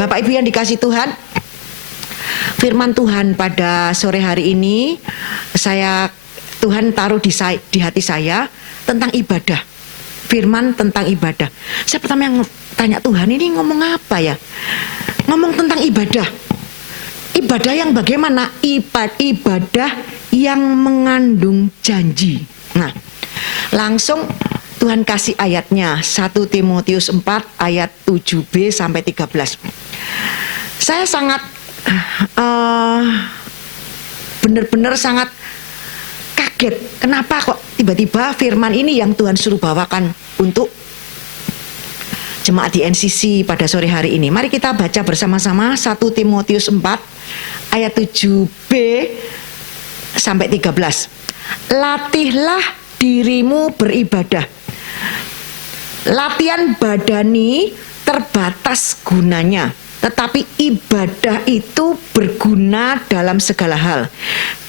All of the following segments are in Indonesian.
Bapak Ibu yang dikasih Tuhan, firman Tuhan pada sore hari ini Tuhan taruh di hati saya tentang ibadah. Firman tentang ibadah. Saya pertama yang tanya, Tuhan ini ngomong apa ya? Ngomong tentang ibadah. Ibadah yang bagaimana? Ibadah yang mengandung janji. Nah, langsung Tuhan kasih ayatnya, 1 Timotius 4 ayat 7b sampai 13. Saya sangat benar-benar sangat kaget. Kenapa kok tiba-tiba firman ini yang Tuhan suruh bawakan untuk jemaat di NCC pada sore hari ini. Mari kita baca bersama-sama 1 Timotius 4 ayat 7b sampai 13. Latihlah dirimu beribadah. Latihan badani terbatas gunanya, tetapi ibadah itu berguna dalam segala hal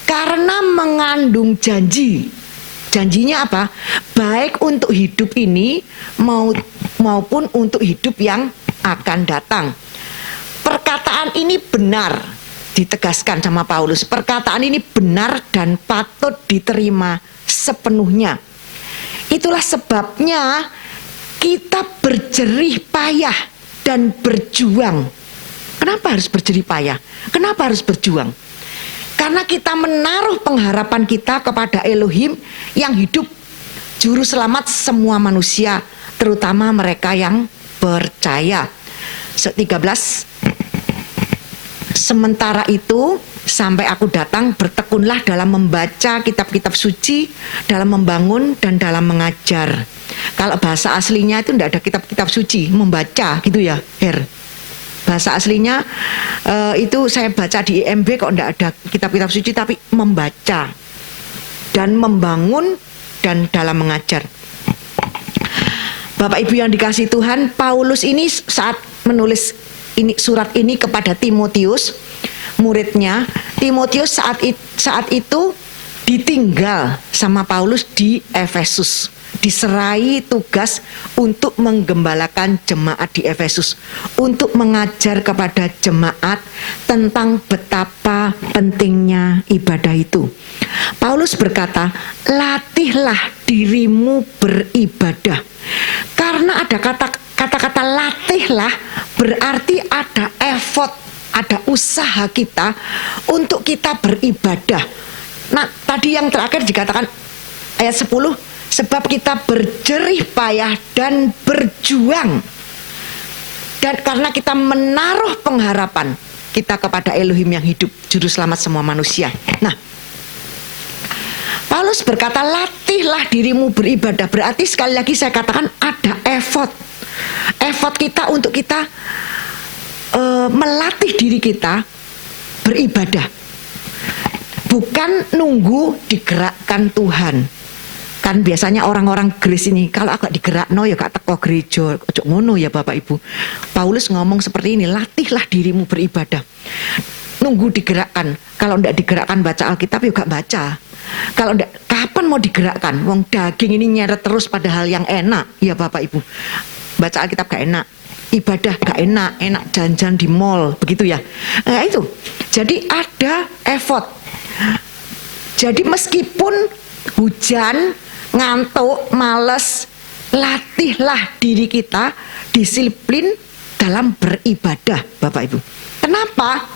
karena mengandung janji. Janjinya apa? Baik untuk hidup ini maupun untuk hidup yang akan datang. Perkataan ini benar, ditegaskan sama Paulus. Perkataan ini benar dan patut diterima sepenuhnya. Itulah sebabnya kita berjerih payah dan berjuang. Kenapa harus berjerih payah? Kenapa harus berjuang? Karena kita menaruh pengharapan kita kepada Elohim yang hidup, juru selamat semua manusia, terutama mereka yang percaya. 13. Sementara itu, sampai aku datang, bertekunlah dalam membaca kitab-kitab suci, dalam membangun dan dalam mengajar. Kalau bahasa aslinya itu tidak ada kitab-kitab suci, membaca gitu ya, Her. Bahasa aslinya itu saya baca di IMB kok tidak ada kitab-kitab suci, tapi membaca dan membangun dan dalam mengajar. Bapak Ibu yang dikasih Tuhan, Paulus ini saat menulis surat ini kepada Timotius, muridnya. Timotius saat itu ditinggal sama Paulus di Efesus, diserai tugas untuk menggembalakan jemaat di Efesus, untuk mengajar kepada jemaat tentang betapa pentingnya ibadah itu. Paulus berkata, latihlah dirimu beribadah. Karena ada kata-kata latihlah, berarti ada effort, ada usaha kita untuk kita beribadah. Nah, tadi yang terakhir dikatakan ayat 10, sebab kita berjerih payah dan berjuang. Dan karena kita menaruh pengharapan kita kepada Elohim yang hidup, juru selamat semua manusia. Nah, Paulus berkata, latihlah dirimu beribadah. Berarti sekali lagi saya katakan ada effort. Effort kita untuk kita melatih diri kita beribadah. Bukan nunggu digerakkan Tuhan. Kan biasanya orang-orang Gris ini, kalau agak digerakno ya gak teko gereja, ojo ngono ya Bapak Ibu. Paulus ngomong seperti ini, latihlah dirimu beribadah. Nunggu digerakkan. Kalau ndak digerakkan baca Alkitab ya gak baca. Kalau ndak, kapan mau digerakkan? Wong daging ini nyeret terus pada hal yang enak ya Bapak Ibu. Baca Alkitab gak enak, ibadah gak enak, enak jajan di mall, begitu ya. Nah itu, jadi ada effort. Jadi meskipun hujan, ngantuk, males, latihlah diri kita disiplin dalam beribadah Bapak Ibu. Kenapa?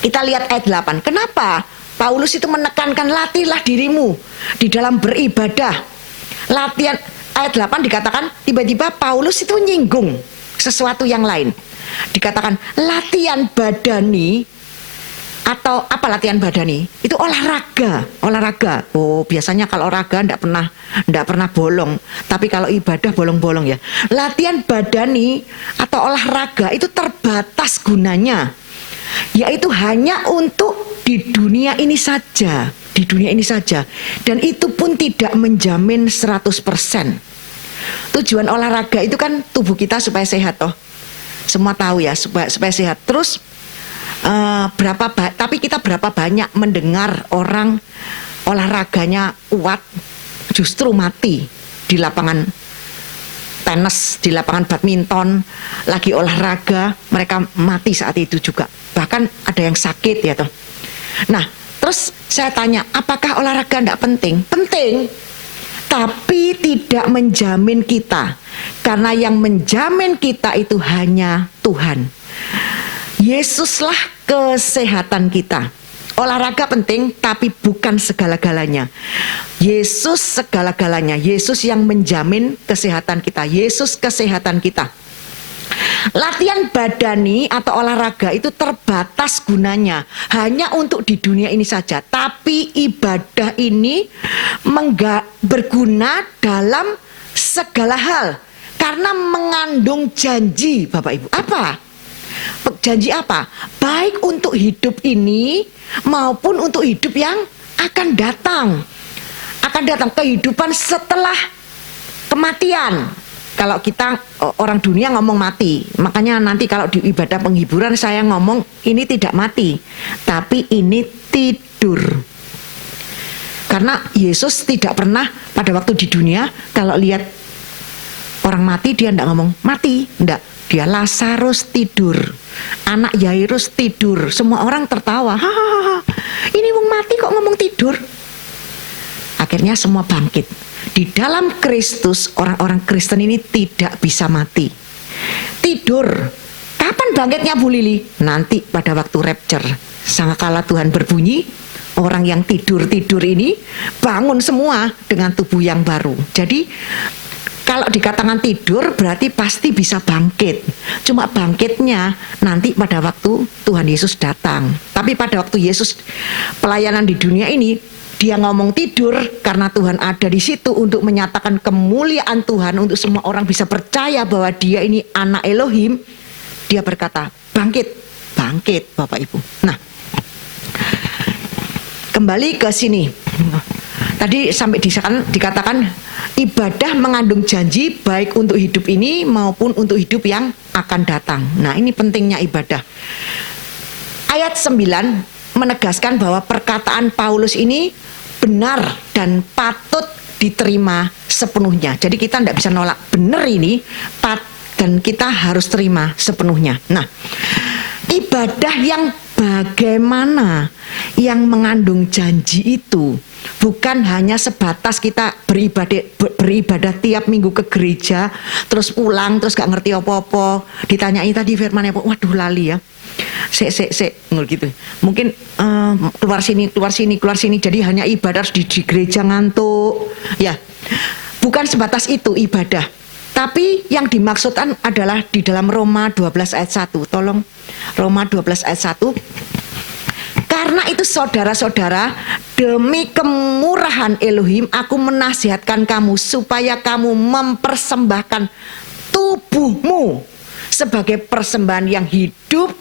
Kita lihat ayat 8. Kenapa Paulus itu menekankan latihlah dirimu di dalam beribadah. Latihan, ayat 8 dikatakan tiba-tiba Paulus itu nyinggung sesuatu yang lain. Dikatakan latihan badani. Atau apa latihan badani? Itu olahraga. Oh, biasanya kalau olahraga enggak pernah bolong. Tapi kalau ibadah bolong-bolong ya. Latihan badani atau olahraga itu terbatas gunanya. Yaitu hanya untuk di dunia ini saja. Dan itu pun tidak menjamin 100%. Tujuan olahraga itu kan tubuh kita supaya sehat toh. Semua tahu ya, supaya sehat. Terus tapi kita berapa banyak mendengar orang olahraganya kuat justru mati di lapangan tenis, di lapangan badminton, lagi olahraga, mereka mati saat itu juga. Bahkan ada yang sakit ya toh. Nah, terus saya tanya, apakah olahraga tidak penting? Penting, tapi tidak menjamin kita. Karena yang menjamin kita itu hanya Tuhan. Yesuslah kesehatan kita. Olahraga penting, tapi bukan segala-galanya. Yesus segala-galanya. Yesus yang menjamin kesehatan kita. Yesus kesehatan kita. Latihan badani atau olahraga itu terbatas gunanya. Hanya untuk di dunia ini saja. Tapi ibadah ini berguna dalam segala hal. Karena mengandung janji, Bapak Ibu. Apa? Janji apa? Baik untuk hidup ini maupun untuk hidup yang akan datang. Akan datang kehidupan setelah kematian. Kalau kita orang dunia ngomong mati, makanya nanti kalau di ibadah penghiburan saya ngomong ini tidak mati, tapi ini tidur. Karena Yesus tidak pernah pada waktu di dunia kalau lihat orang mati dia tidak ngomong mati, tidak. Dia Lazarus tidur, anak Yairus tidur, semua orang tertawa. Hahaha, ini wong mati kok ngomong tidur. Akhirnya semua bangkit. Di dalam Kristus orang-orang Kristen ini tidak bisa mati. Tidur. Kapan bangkitnya Bu Lili? Nanti pada waktu rapture. Sangkakala Tuhan berbunyi, orang yang tidur-tidur ini bangun semua dengan tubuh yang baru. Jadi kalau dikatakan tidur berarti pasti bisa bangkit. Cuma bangkitnya nanti pada waktu Tuhan Yesus datang. Tapi pada waktu Yesus pelayanan di dunia ini, dia ngomong tidur karena Tuhan ada di situ untuk menyatakan kemuliaan Tuhan untuk semua orang bisa percaya bahwa dia ini anak Elohim. Dia berkata, bangkit, bangkit Bapak Ibu. Nah, kembali ke sini. Tadi sampai dikatakan ibadah mengandung janji baik untuk hidup ini maupun untuk hidup yang akan datang. Nah, ini pentingnya ibadah. Ayat 9 menegaskan bahwa perkataan Paulus ini benar dan patut diterima sepenuhnya. Jadi kita tidak bisa nolak benar ini dan kita harus terima sepenuhnya. Nah, ibadah yang bagaimana yang mengandung janji itu bukan hanya sebatas kita beribadah tiap minggu ke gereja terus pulang terus gak ngerti apa-apa, ditanyai tadi firman apa, waduh lali ya, gitu. Mungkin keluar sini jadi hanya ibadah harus di gereja ngantuk ya. Bukan sebatas itu ibadah, tapi yang dimaksudkan adalah di dalam Roma 12 ayat 1. Tolong Roma 12 ayat 1. Karena itu saudara-saudara, demi kemurahan Elohim aku menasihatkan kamu supaya kamu mempersembahkan tubuhmu sebagai persembahan yang hidup,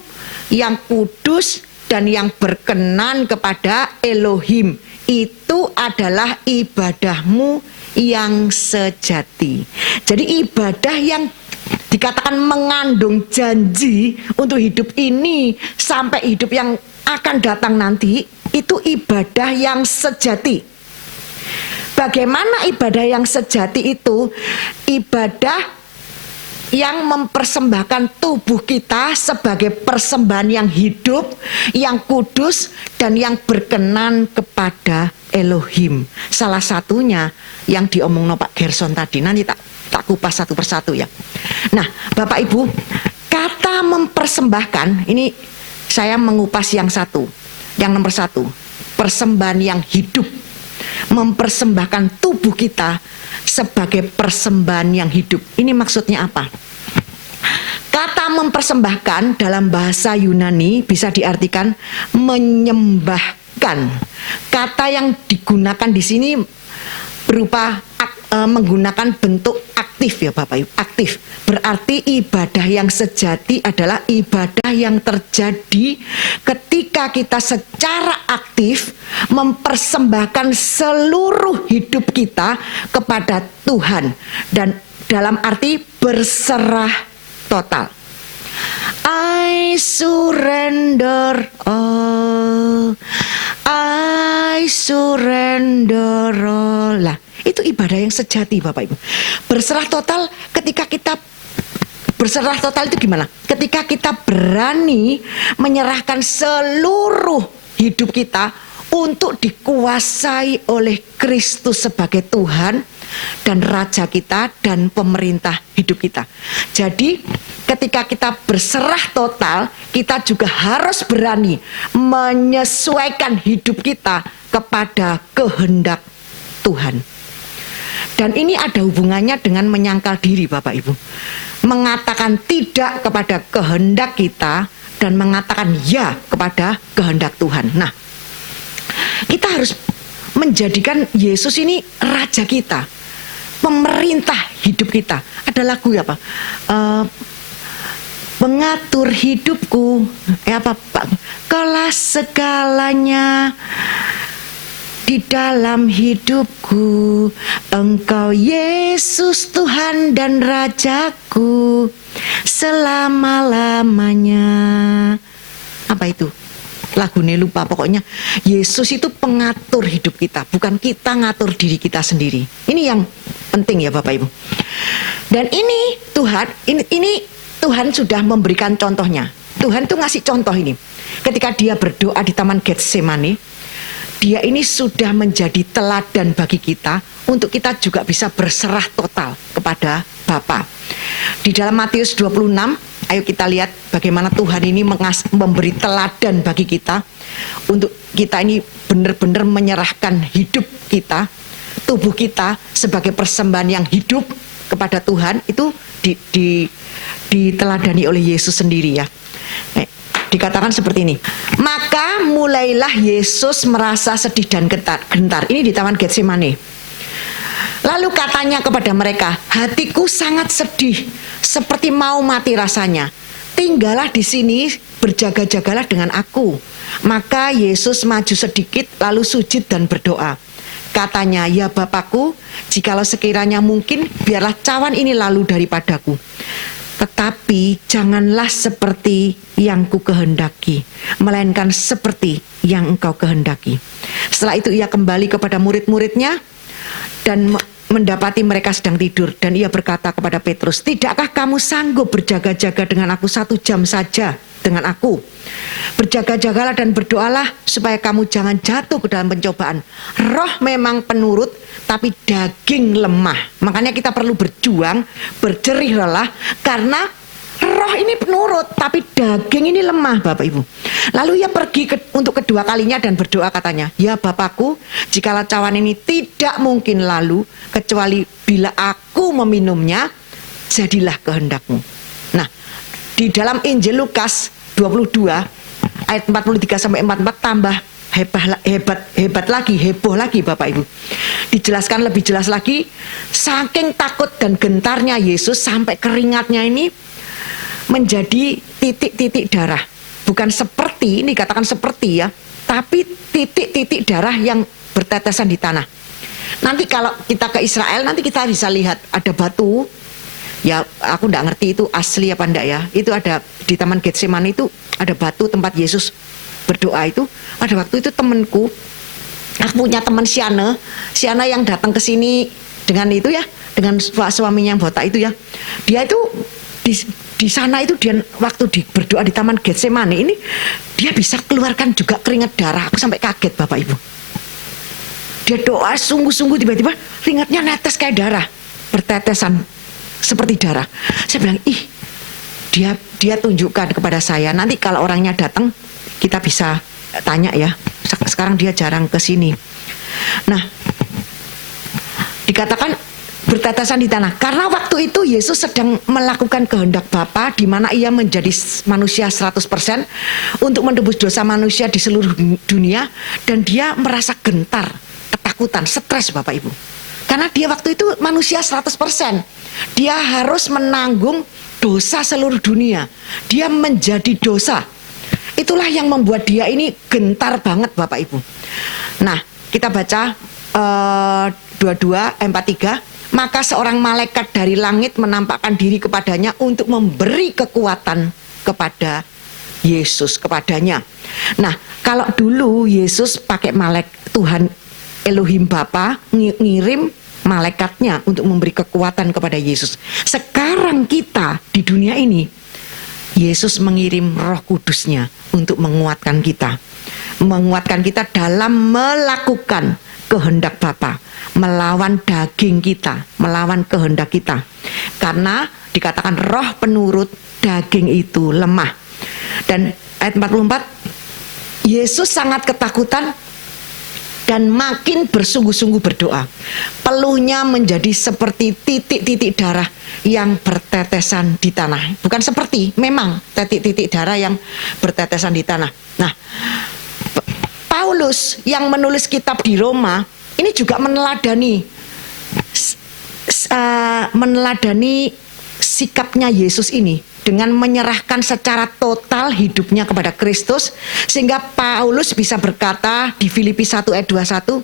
yang kudus dan yang berkenan kepada Elohim. Itu adalah ibadahmu yang sejati. Jadi ibadah yang dikatakan mengandung janji untuk hidup ini sampai hidup yang akan datang nanti, itu ibadah yang sejati. Bagaimana ibadah yang sejati itu? Ibadah yang mempersembahkan tubuh kita sebagai persembahan yang hidup, yang kudus dan yang berkenan kepada Elohim. Salah satunya yang diomong Pak Gerson tadi, nanti tak kupas satu persatu ya. Nah, Bapak Ibu, kata mempersembahkan ini saya mengupas yang satu, yang nomor 1, persembahan yang hidup, mempersembahkan tubuh kita sebagai persembahan yang hidup. Ini maksudnya apa? Kata mempersembahkan dalam bahasa Yunani bisa diartikan menyembahkan. Kata yang digunakan di sini berupa menggunakan bentuk aktif ya Bapak Ibu, aktif. Berarti ibadah yang sejati adalah ibadah yang terjadi ketika kita secara aktif mempersembahkan seluruh hidup kita kepada Tuhan dan dalam arti berserah total. I surrender all, I surrender all. Lah, Itu ibadah yang sejati Bapak Ibu. Berserah total, ketika kita berserah total itu gimana? Ketika kita berani menyerahkan seluruh hidup kita untuk dikuasai oleh Kristus sebagai Tuhan dan Raja kita dan pemerintah hidup kita. Jadi ketika kita berserah total, kita juga harus berani menyesuaikan hidup kita kepada kehendak Tuhan. Dan ini ada hubungannya dengan menyangkal diri Bapak Ibu. Mengatakan tidak kepada kehendak kita dan mengatakan ya kepada kehendak Tuhan. Nah, kita harus menjadikan Yesus ini raja kita, pemerintah hidup kita. Ada lagu ya Pak? Mengatur hidupku, apa Pak? Kelas segalanya di dalam hidupku, Engkau Yesus Tuhan dan Rajaku selama-lamanya. Apa itu? Lagunya lupa, pokoknya Yesus itu pengatur hidup kita, bukan kita ngatur diri kita sendiri. Ini yang penting ya Bapak Ibu. Dan ini Tuhan sudah memberikan contohnya. Tuhan tuh ngasih contoh ini. Ketika dia berdoa di Taman Getsemani, dia ini sudah menjadi teladan bagi kita untuk kita juga bisa berserah total kepada Bapa. Di dalam Matius 26, ayo kita lihat bagaimana Tuhan ini memberi teladan bagi kita untuk kita ini benar-benar menyerahkan hidup kita, tubuh kita sebagai persembahan yang hidup kepada Tuhan. Itu diteladani oleh Yesus sendiri ya. Dikatakan seperti ini. Maka mulailah Yesus merasa sedih dan gentar. Ini di Taman Getsemani. Lalu katanya kepada mereka, hatiku sangat sedih, seperti mau mati rasanya. Tinggallah di sini, berjaga-jagalah dengan aku. Maka Yesus maju sedikit, lalu sujud dan berdoa. Katanya, ya Bapakku, jikalau sekiranya mungkin, biarlah cawan ini lalu daripadaku. Tetapi janganlah seperti yang ku kehendaki, melainkan seperti yang engkau kehendaki. Setelah itu ia kembali kepada murid-muridnya dan mendapati mereka sedang tidur. Dan ia berkata kepada Petrus, tidakkah kamu sanggup berjaga-jaga dengan aku 1 jam saja dengan aku? Berjaga-jagalah dan berdoalah supaya kamu jangan jatuh ke dalam pencobaan. Roh memang penurut, tapi daging lemah. Makanya kita perlu berjuang, berjerih lelah, karena roh ini penurut, tapi daging ini lemah Bapak Ibu. Lalu ia pergi untuk kedua kalinya dan berdoa katanya, ya Bapakku, jikalau cawan ini tidak mungkin lalu, kecuali bila aku meminumnya, jadilah kehendakmu. Nah, di dalam Injil Lukas 22, ayat 43-44 tambah hebat lagi, heboh lagi Bapak Ibu. Dijelaskan lebih jelas lagi, saking takut dan gentarnya Yesus sampai keringatnya ini menjadi titik-titik darah. Bukan seperti, ini katakan seperti ya, tapi titik-titik darah yang bertetesan di tanah. Nanti kalau kita ke Israel, nanti kita bisa lihat ada batu. Ya aku enggak ngerti itu asli apa enggak ya. Itu ada di Taman Getsemani itu ada batu tempat Yesus berdoa itu. Pada waktu itu temanku, aku punya teman Siana yang datang ke sini dengan itu ya, dengan suaminya yang botak itu ya. Dia itu di sana itu dia waktu berdoa di Taman Getsemani ini dia bisa keluarkan juga keringat darah. Aku sampai kaget Bapak Ibu. Dia doa sungguh-sungguh, tiba-tiba keringatnya netes kayak darah, bertetesan seperti darah. Saya bilang, ih, dia tunjukkan kepada saya. Nanti kalau orangnya datang kita bisa tanya ya. Sekarang dia jarang ke sini. Nah, dikatakan bertetesan di tanah karena waktu itu Yesus sedang melakukan kehendak Bapa, di mana ia menjadi manusia 100% untuk menebus dosa manusia di seluruh dunia, dan dia merasa gentar, ketakutan, stres Bapak Ibu. Karena dia waktu itu manusia 100%. Dia harus menanggung dosa seluruh dunia. Dia menjadi dosa. Itulah yang membuat dia ini gentar banget Bapak Ibu. Nah, kita baca 22:43. Maka seorang malaikat dari langit menampakkan diri kepadanya untuk memberi kekuatan kepada Yesus, kepadanya. Nah, kalau dulu Yesus pakai malaikat, Tuhan Elohim Bapa ngirim malaikatnya untuk memberi kekuatan kepada Yesus. Sekarang kita di dunia ini, Yesus mengirim Roh Kudusnya untuk menguatkan kita. Menguatkan kita dalam melakukan kehendak Bapa, melawan daging kita, melawan kehendak kita. Karena dikatakan roh penurut, daging itu lemah. Dan ayat 44, Yesus sangat ketakutan dan makin bersungguh-sungguh berdoa. Peluhnya menjadi seperti titik-titik darah yang bertetesan di tanah. Bukan seperti, memang titik-titik darah yang bertetesan di tanah. Nah, Paulus yang menulis kitab di Roma ini juga meneladani sikapnya Yesus ini dengan menyerahkan secara total hidupnya kepada Kristus, sehingga Paulus bisa berkata di Filipi 1 ayat 21,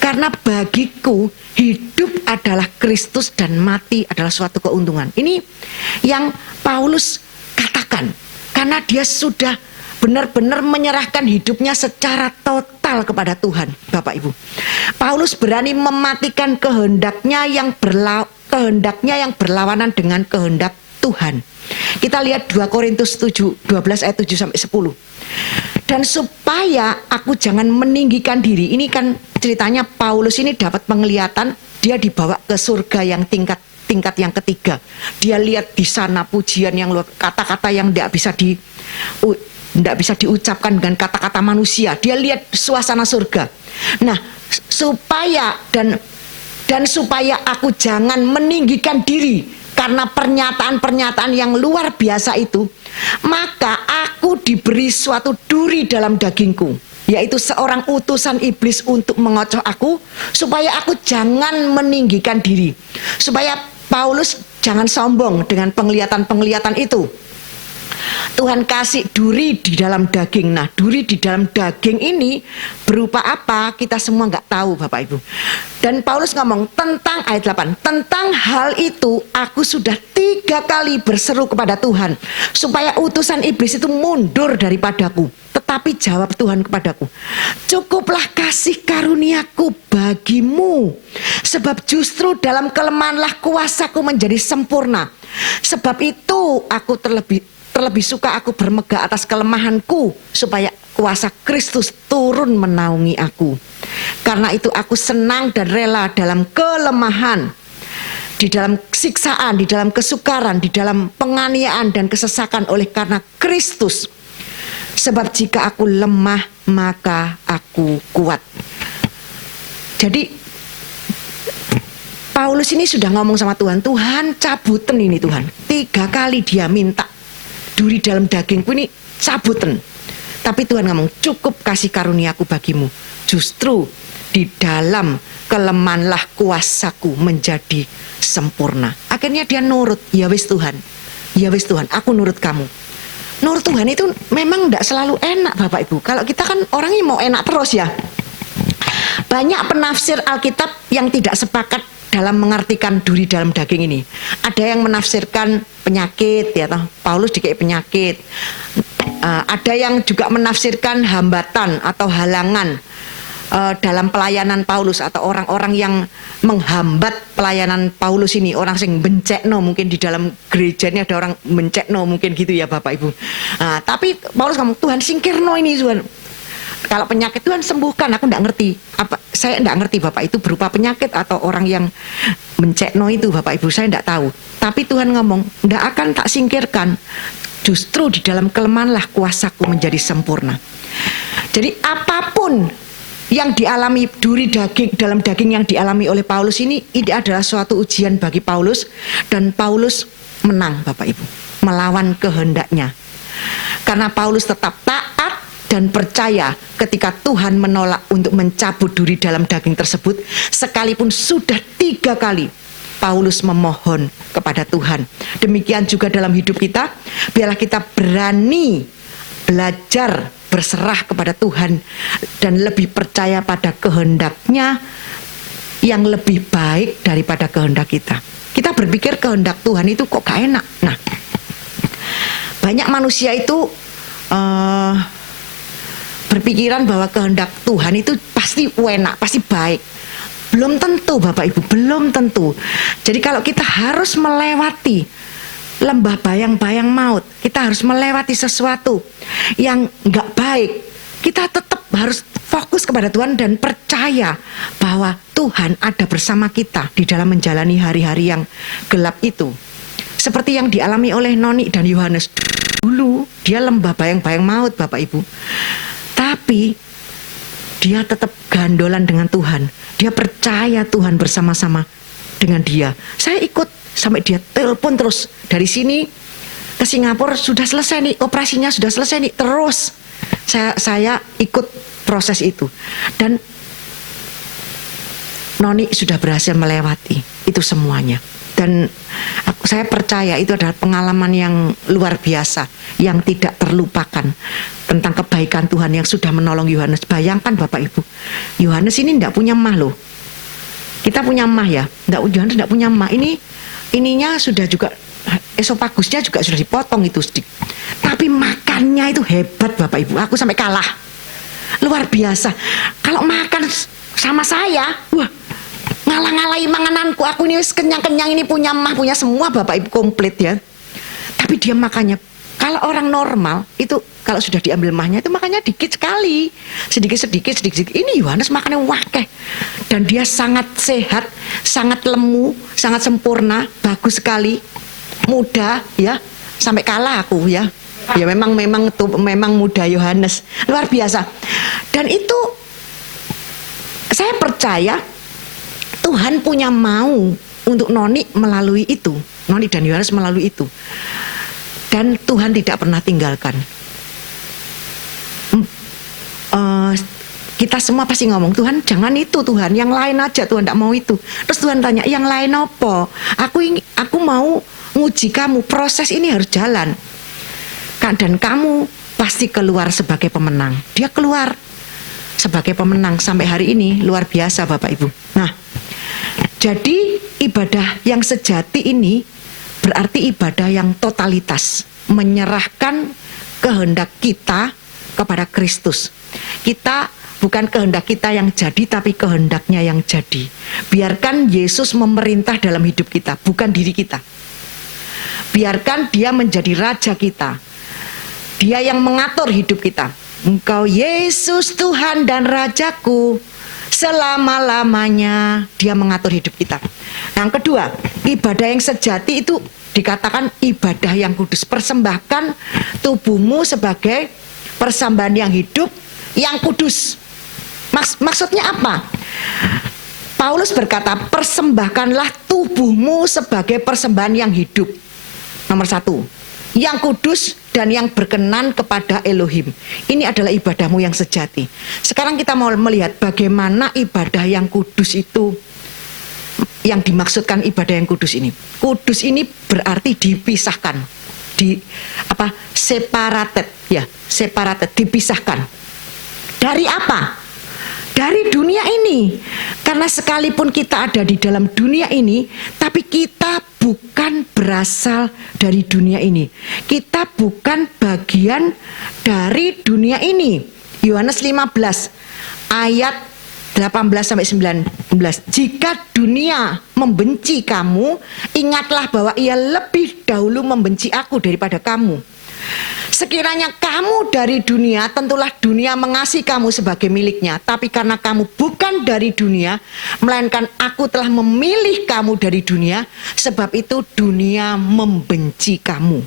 karena bagiku hidup adalah Kristus dan mati adalah suatu keuntungan. Ini yang Paulus katakan karena dia sudah benar-benar menyerahkan hidupnya secara total kepada Tuhan, Bapak Ibu. Paulus berani mematikan kehendaknya yang berlawanan dengan kehendak Tuhan. Kita lihat 2 Korintus 7, 12 ayat 7 sampai 10. Dan supaya aku jangan meninggikan diri. Ini kan ceritanya Paulus ini dapat penglihatan, dia dibawa ke surga yang tingkat yang ketiga. Dia lihat di sana pujian yang luar, kata-kata yang tidak bisa diucapkan dengan kata-kata manusia. Dia lihat suasana surga. Nah, supaya supaya aku jangan meninggikan diri karena pernyataan-pernyataan yang luar biasa itu, maka aku diberi suatu duri dalam dagingku, yaitu seorang utusan iblis untuk mengocoh aku, supaya aku jangan meninggikan diri, supaya Paulus jangan sombong dengan penglihatan-penglihatan itu. Tuhan kasih duri di dalam daging. Nah, duri di dalam daging ini berupa apa? Kita semua nggak tahu, Bapak Ibu. Dan Paulus ngomong tentang ayat 8, tentang hal itu aku sudah 3 kali berseru kepada Tuhan supaya utusan iblis itu mundur daripadaku. Tetapi jawab Tuhan kepadaku, cukuplah kasih karuniaku bagimu, sebab justru dalam kelemahanlah kuasaku menjadi sempurna. Sebab itu aku terlebih suka aku bermegah atas kelemahanku, supaya kuasa Kristus turun menaungi aku. Karena itu aku senang dan rela dalam kelemahan, di dalam siksaan, di dalam kesukaran, di dalam penganiayaan dan kesesakan oleh karena Kristus. Sebab jika aku lemah, maka aku kuat. Jadi Paulus ini sudah ngomong sama Tuhan, Tuhan cabutin ini Tuhan. 3 kali dia minta duri dalam dagingku ini cabutin. Tapi Tuhan ngomong, cukup kasih karuniaku bagimu. Justru di dalam kelemahanlah kuasaku menjadi sempurna. Akhirnya dia nurut, ya wis Tuhan, aku nurut kamu. Nurut Tuhan itu memang tidak selalu enak, Bapak Ibu. Kalau kita kan orangnya mau enak terus ya. Banyak penafsir Alkitab yang tidak sepakat dalam mengartikan duri dalam daging ini. Ada yang menafsirkan penyakit, ya toh, Paulus dikei penyakit. Ada yang juga menafsirkan hambatan atau halangan dalam pelayanan Paulus, atau orang-orang yang menghambat pelayanan Paulus ini, orang sing bencekno, mungkin di dalam gereja ini ada orang bencekno mungkin gitu ya Bapak Ibu. Tapi Paulus ngomong, Tuhan singkirno ini Tuhan. Kalau penyakit Tuhan sembuhkan, aku enggak ngerti. Saya enggak ngerti Bapak itu berupa penyakit atau orang yang mencekno itu Bapak Ibu, saya enggak tahu. Tapi Tuhan ngomong, enggak akan tak singkirkan. Justru di dalam kelemahanlah kuasaku menjadi sempurna. Jadi apapun yang dialami duri daging dalam daging yang dialami oleh Paulus ini adalah suatu ujian bagi Paulus, dan Paulus menang Bapak Ibu, melawan kehendaknya. Karena Paulus tetap taat dan percaya ketika Tuhan menolak untuk mencabut duri dalam daging tersebut, sekalipun sudah 3 kali Paulus memohon kepada Tuhan. Demikian juga dalam hidup kita, biarlah kita berani belajar berserah kepada Tuhan dan lebih percaya pada kehendaknya yang lebih baik daripada kehendak kita. Kita berpikir kehendak Tuhan itu kok gak enak. Nah, banyak manusia itu berpikiran bahwa kehendak Tuhan itu pasti enak, pasti baik. Belum tentu Bapak Ibu, belum tentu. Jadi kalau kita harus melewati lembah bayang-bayang maut, kita harus melewati sesuatu yang nggak baik, kita tetap harus fokus kepada Tuhan dan percaya bahwa Tuhan ada bersama kita di dalam menjalani hari-hari yang gelap itu. Seperti yang dialami oleh Noni dan Yohanes dulu, dia lembah bayang-bayang maut Bapak Ibu. Tapi dia tetap gandolan dengan Tuhan. Dia percaya Tuhan bersama-sama dengan dia. Saya ikut sampai dia telepon terus. Dari sini ke Singapura sudah selesai nih, operasinya sudah selesai nih. Terus saya ikut proses itu. Dan Noni sudah berhasil melewati itu semuanya. Dan saya percaya itu adalah pengalaman yang luar biasa, yang tidak terlupakan, tentang kebaikan Tuhan yang sudah menolong Yohanes. Bayangkan Bapak Ibu, Yohanes ini tidak punya emah loh. Kita punya emah ya, Yohanes tidak punya emah. Ininya sudah juga, esopagusnya juga sudah dipotong itu sedikit. Tapi makannya itu hebat Bapak Ibu, aku sampai kalah. Luar biasa. Kalau makan sama saya, wah, ngalah-ngalahi mangananku, aku ini kenyang-kenyang, ini punya emah, punya semua Bapak Ibu komplit ya. Tapi dia makannya, kalau orang normal itu kalau sudah diambil emahnya itu makannya dikit sekali, sedikit. Ini Yohanes makannya wakeh, dan dia sangat sehat, sangat lemu, sangat sempurna, bagus sekali, muda ya, sampai kalah aku ya. Ya memang muda Yohanes, luar biasa. Dan itu saya percaya Tuhan punya mau untuk Noni melalui itu, Noni dan Yohanes melalui itu. Dan Tuhan tidak pernah tinggalkan. Kita semua pasti ngomong, Tuhan jangan itu, Tuhan yang lain aja, Tuhan tidak mau itu. Terus Tuhan tanya, yang lain apa? Aku mau nguji kamu, proses ini harus jalan. Dan kamu pasti keluar sebagai pemenang. Dia keluar sebagai pemenang sampai hari ini, luar biasa Bapak Ibu. Nah, jadi ibadah yang sejati ini berarti ibadah yang totalitas, menyerahkan kehendak kita kepada Kristus. Kita bukan kehendak kita yang jadi, tapi kehendaknya yang jadi. Biarkan Yesus memerintah dalam hidup kita, bukan diri kita. Biarkan dia menjadi raja kita. Dia yang mengatur hidup kita. Engkau Yesus Tuhan dan Rajaku, selama-lamanya dia mengatur hidup kita. Yang kedua, ibadah yang sejati itu dikatakan ibadah yang kudus. Persembahkan tubuhmu sebagai persembahan yang hidup, yang kudus. Maksudnya apa? Paulus berkata, persembahkanlah tubuhmu sebagai persembahan yang hidup. Nomor 1, yang kudus dan yang berkenan kepada Elohim. Ini adalah ibadahmu yang sejati. Sekarang kita mau melihat bagaimana ibadah yang kudus itu, yang dimaksudkan ibadah yang kudus ini. Kudus ini berarti dipisahkan, separated, dipisahkan. Dari apa? Dari dunia ini. Karena sekalipun kita ada di dalam dunia ini, tapi kita bukan berasal dari dunia ini. Kita bukan bagian dari dunia ini. Yohanes 15 ayat 18-19. Jika dunia membenci kamu, ingatlah bahwa ia lebih dahulu membenci aku daripada kamu. Sekiranya kamu dari dunia, tentulah dunia mengasihi kamu sebagai miliknya. Tapi karena kamu bukan dari dunia, melainkan aku telah memilih kamu dari dunia, sebab itu dunia membenci kamu.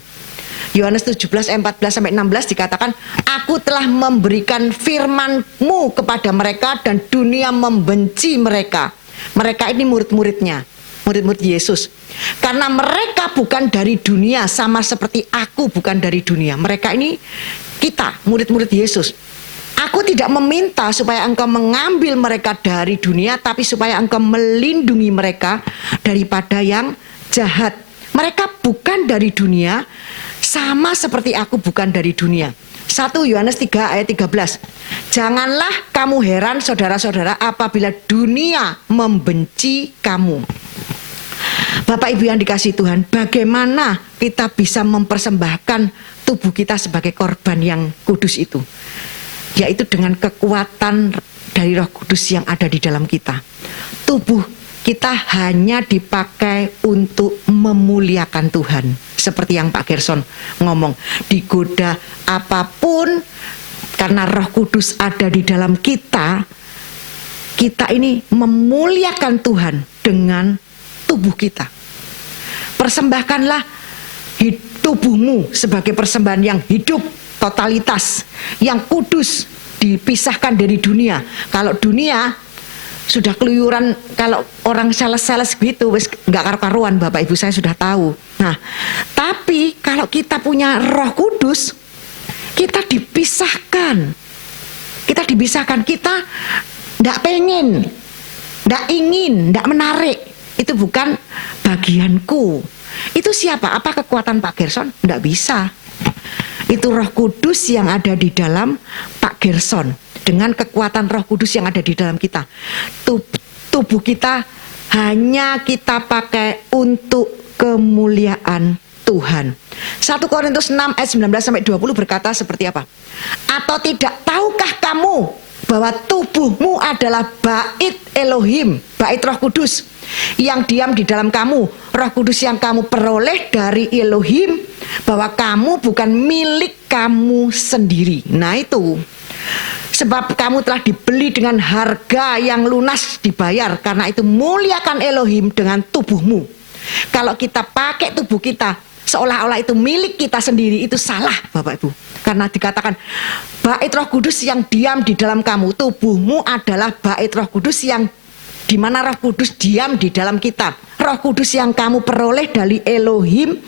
Yohanes 17 ayat 14-16 dikatakan, aku telah memberikan firman-Mu kepada mereka dan dunia membenci mereka. Mereka ini murid-muridnya, murid-murid Yesus. Karena mereka bukan dari dunia, sama seperti aku bukan dari dunia. Mereka ini kita, murid-murid Yesus. Aku tidak meminta supaya engkau mengambil mereka dari dunia, tapi supaya engkau melindungi mereka daripada yang jahat. Mereka bukan dari dunia, sama seperti aku bukan dari dunia. 1 Yohanes 3 ayat 13. Janganlah kamu heran saudara-saudara apabila dunia membenci kamu. Bapak Ibu yang dikasihi Tuhan, bagaimana kita bisa mempersembahkan tubuh kita sebagai korban yang kudus itu? Yaitu dengan kekuatan dari Roh Kudus yang ada di dalam kita. tubuh kita hanya dipakai untuk memuliakan Tuhan. Seperti yang Pak Gerson ngomong, digoda apapun karena Roh Kudus ada di dalam kita, kita ini memuliakan Tuhan dengan tubuh kita. Persembahkanlah tubuhmu sebagai persembahan yang hidup, totalitas, yang kudus, dipisahkan dari dunia. Kalau dunia sudah keluyuran, kalau orang sales-sales gitu, wis nggak karu-karuan, Bapak Ibu saya sudah tahu. Nah, tapi kalau kita punya Roh Kudus, kita dipisahkan. Kita dipisahkan, kita nggak pengen, nggak ingin, nggak menarik. Itu bukan bagianku. Itu siapa? Apa kekuatan Pak Gerson? Nggak bisa. Itu Roh Kudus yang ada di dalam Pak Gerson. Dengan kekuatan Roh Kudus yang ada di dalam kita. Tubuh kita hanya kita pakai untuk kemuliaan Tuhan. 1 Korintus 6 ayat 19-20 berkata seperti apa? Atau tidak tahukah kamu bahwa tubuhmu adalah bait Elohim, bait Roh Kudus yang diam di dalam kamu, Roh Kudus yang kamu peroleh dari Elohim, bahwa kamu bukan milik kamu sendiri. Nah itu, sebab kamu telah dibeli dengan harga yang lunas dibayar. Karena itu muliakan Elohim dengan tubuhmu. Kalau kita pakai tubuh kita seolah-olah itu milik kita sendiri, itu salah Bapak Ibu. Karena dikatakan bait Roh Kudus yang diam di dalam kamu, tubuhmu adalah bait Roh Kudus yang di mana Roh Kudus diam di dalam kita. Roh Kudus yang kamu peroleh dari Elohim,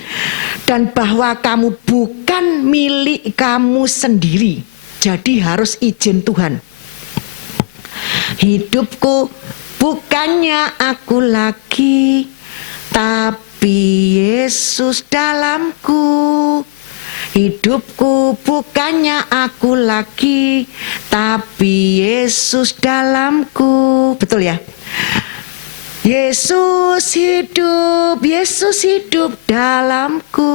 dan bahwa kamu bukan milik kamu sendiri. Jadi harus izin Tuhan. Hidupku bukannya aku lagi, tapi Yesus dalamku. Hidupku bukannya aku lagi, tapi Yesus dalamku. Betul ya? Yesus hidup dalamku.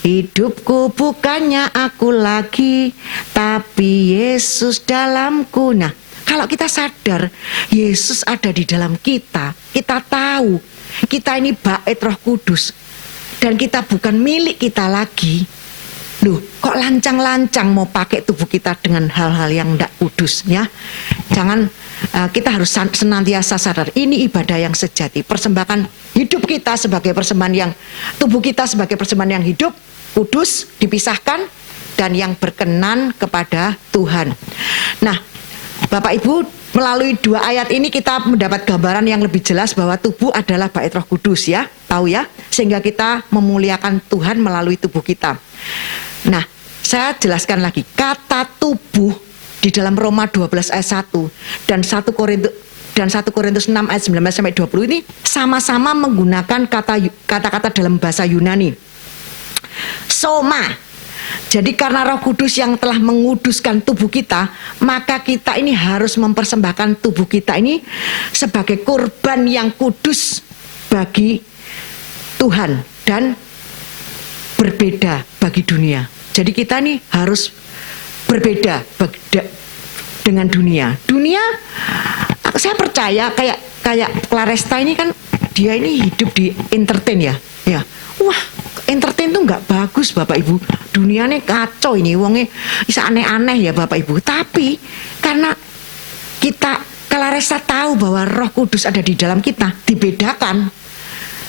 Hidupku bukannya aku lagi, tapi Yesus dalamku. Nah, kalau kita sadar Yesus ada di dalam kita, kita tahu kita ini bait Roh Kudus dan kita bukan milik kita lagi. Loh, kok lancang-lancang mau pakai tubuh kita dengan hal-hal yang tidak kudus ya? Jangan, kita harus senantiasa sadar ini ibadah yang sejati. Persembahkan hidup kita sebagai persembahan yang, tubuh kita sebagai persembahan yang hidup, kudus, dipisahkan, dan yang berkenan kepada Tuhan. Nah, Bapak Ibu, melalui 2 ayat ini kita mendapat gambaran yang lebih jelas bahwa tubuh adalah bait Roh Kudus ya, tahu ya, sehingga kita memuliakan Tuhan melalui tubuh kita. Nah, saya jelaskan lagi, kata tubuh di dalam Roma 12 ayat 1 dan 1 Korintus 6 ayat 19-20 ini sama-sama menggunakan kata-kata dalam bahasa Yunani. Soma. Jadi karena Roh Kudus yang telah menguduskan tubuh kita, maka kita ini harus mempersembahkan tubuh kita ini sebagai kurban yang kudus bagi Tuhan dan berbeda bagi dunia. Jadi kita ini harus berbeda dengan dunia. Dunia, saya percaya kayak Claresta ini kan dia ini hidup di entertain ya. Ya, wah, entertain tuh nggak bagus Bapak Ibu. Dunianya kacau ini, wongnya bisa aneh-aneh ya Bapak Ibu. Tapi karena kita Claresta tahu bahwa Roh Kudus ada di dalam kita, dibedakan.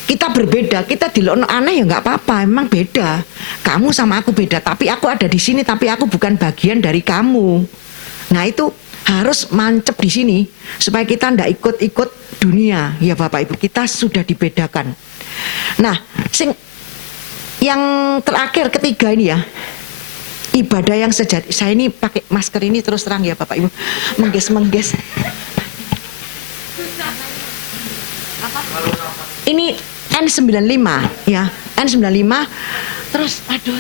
Kita berbeda, kita dilokno aneh ya nggak apa-apa, memang beda. Kamu sama aku beda, tapi aku ada di sini, tapi aku bukan bagian dari kamu. Nah itu harus mancep di sini supaya kita ndak ikut-ikut dunia ya Bapak Ibu. Kita sudah dibedakan. Nah, yang terakhir ketiga ini ya, ibadah yang sejati. Saya ini pakai masker ini terus terang ya Bapak Ibu, mengges. Ini N95 ya, N95. Terus aduh,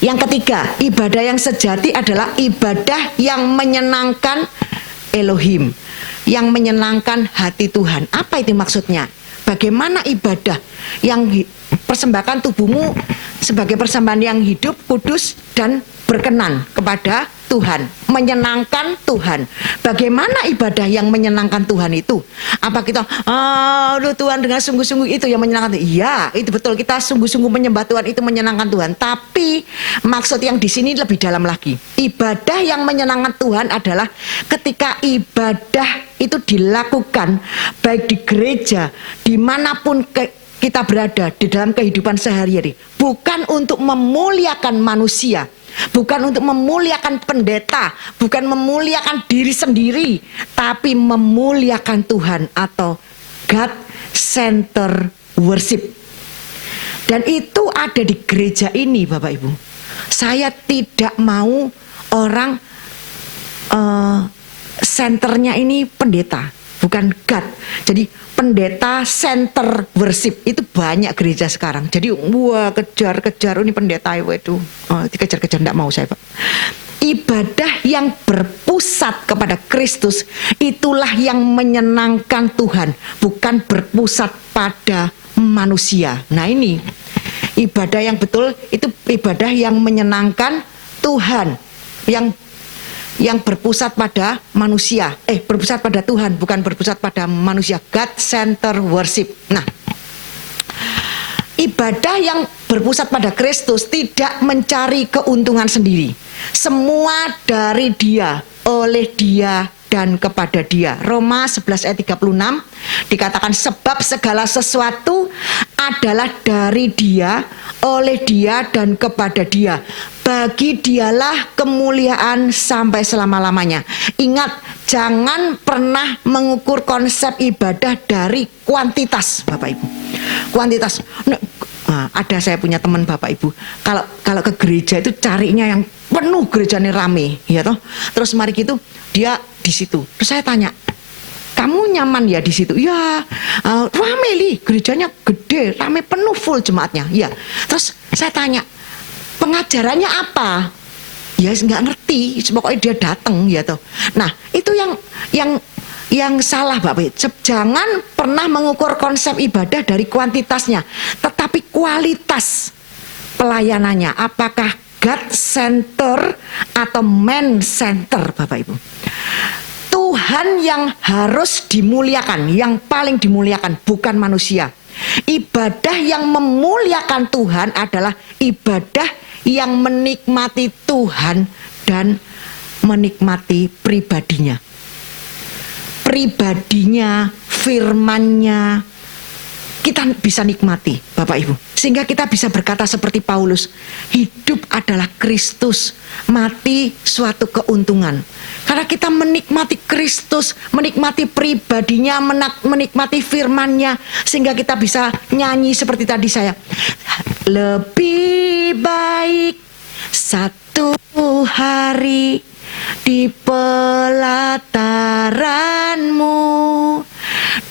yang ketiga, ibadah yang sejati adalah ibadah yang menyenangkan Elohim, yang menyenangkan hati Tuhan. Apa itu maksudnya? Bagaimana ibadah yang persembahkan tubuhmu sebagai persembahan yang hidup, kudus, dan berkenan kepada Tuhan, menyenangkan Tuhan. Bagaimana ibadah yang menyenangkan Tuhan itu? Apa kita, Tuhan dengan sungguh-sungguh itu yang menyenangkan Tuhan? Iya, itu betul, kita sungguh-sungguh menyembah Tuhan itu menyenangkan Tuhan. Tapi maksud yang di sini lebih dalam lagi. Ibadah yang menyenangkan Tuhan adalah ketika ibadah itu dilakukan baik di gereja, dimanapun kita berada di dalam kehidupan sehari-hari, bukan untuk memuliakan manusia, bukan untuk memuliakan pendeta, bukan memuliakan diri sendiri, tapi memuliakan Tuhan atau God Center Worship. Dan itu ada di gereja ini, Bapak Ibu. Saya tidak mau orang senternya ini pendeta, bukan God. Jadi pendeta center worship itu banyak gereja sekarang. Jadi wah kejar-kejar ini pendeta itu, dikejar-kejar, tidak mau saya, Pak. Ibadah yang berpusat kepada Kristus itulah yang menyenangkan Tuhan, bukan berpusat pada manusia. Nah ini ibadah yang betul, itu ibadah yang menyenangkan Tuhan, yang berpusat pada manusia, berpusat pada Tuhan, bukan berpusat pada manusia. God Center Worship. Nah, ibadah yang berpusat pada Kristus tidak mencari keuntungan sendiri. Semua dari Dia, oleh Dia, dan kepada Dia. Roma 11 ayat 36 dikatakan, sebab segala sesuatu adalah dari Dia, oleh Dia, dan kepada Dia. Bagi Dialah kemuliaan sampai selama-lamanya. Ingat, jangan pernah mengukur konsep ibadah dari kuantitas, Bapak Ibu. Kuantitas. Ada saya punya teman Bapak Ibu. Kalau ke gereja itu carinya yang penuh, gerejanya rame, ya toh. Terus mari gitu dia di situ. Terus saya tanya, kamu nyaman ya di situ? Ya, rame li, gerejanya gede, rame, penuh, full jemaatnya. Ya. Terus saya tanya, pengajarannya apa? Ya nggak ngerti, pokoknya dia datang ya toh. Nah itu yang salah Bapak. Jangan pernah mengukur konsep ibadah dari kuantitasnya, tetapi kualitas pelayanannya. Apakah God Center atau Man Center, Bapak Ibu? Tuhan yang harus dimuliakan, yang paling dimuliakan, bukan manusia. Ibadah yang memuliakan Tuhan adalah ibadah yang menikmati Tuhan dan menikmati pribadinya. Pribadinya, firman-Nya, kita bisa nikmati, Bapak Ibu. Sehingga kita bisa berkata seperti Paulus, hidup adalah Kristus, mati suatu keuntungan. Karena kita menikmati Kristus, menikmati pribadinya, menikmati firman-Nya, sehingga kita bisa nyanyi seperti tadi saya. Lebih baik satu hari di pelataran-Mu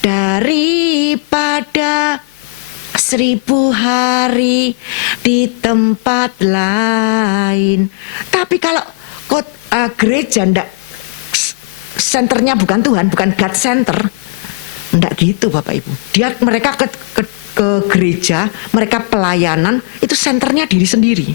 daripada 1000 hari di tempat lain. Tapi kalau gereja ndak, senternya bukan Tuhan, bukan God Center, ndak gitu Bapak Ibu. Mereka ke gereja, mereka pelayanan, itu senternya diri sendiri.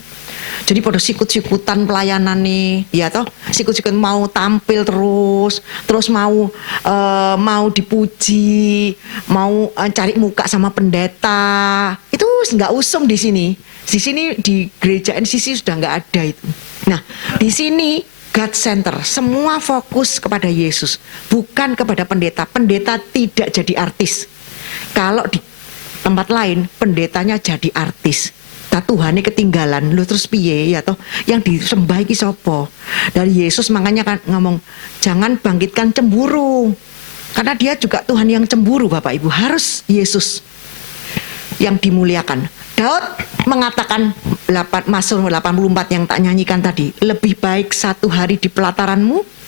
Jadi pada sikut-sikutan pelayanan nih, ya toh, sikut-sikut mau tampil terus mau dipuji, mau cari muka sama pendeta. Itu nggak usum di sini. Di sini di gereja NCC sudah nggak ada itu. Nah, di sini God Center, semua fokus kepada Yesus, bukan kepada pendeta. Pendeta tidak jadi artis. Kalau di tempat lain pendetanya jadi artis. Tuhannya ketinggalan, lu terus piye ya toh, yang disembah iki sapa? Dari Yesus makanya kan ngomong jangan bangkitkan cemburu, karena dia juga Tuhan yang cemburu Bapak Ibu. Harus Yesus yang dimuliakan. Daud mengatakan Mazmur 84 yang tak nyanyikan tadi, lebih baik satu hari di pelataran-Mu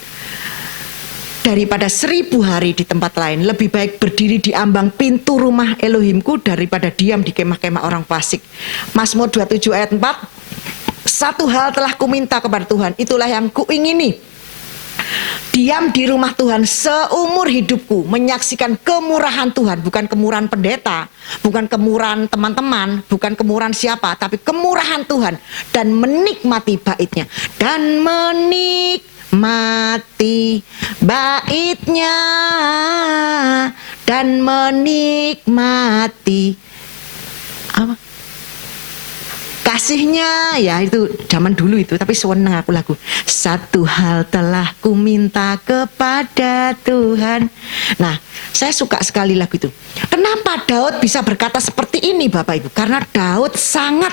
daripada 1000 hari di tempat lain. Lebih baik berdiri di ambang pintu rumah Elohimku daripada diam di kemah-kemah orang fasik. Mazmur 27 ayat 4. Satu hal telah kuminta kepada Tuhan, itulah yang kuingini, diam di rumah Tuhan seumur hidupku, menyaksikan kemurahan Tuhan, bukan kemurahan pendeta, bukan kemurahan teman-teman, bukan kemurahan siapa, tapi kemurahan Tuhan, dan menikmati baitnya, dan menikmati baitnya, dan menikmati apa? Kasihnya, ya itu zaman dulu itu, tapi seneng aku lagu. Satu hal telah ku minta kepada Tuhan. Nah, saya suka sekali lagu itu. Kenapa Daud bisa berkata seperti ini Bapak Ibu? Karena Daud sangat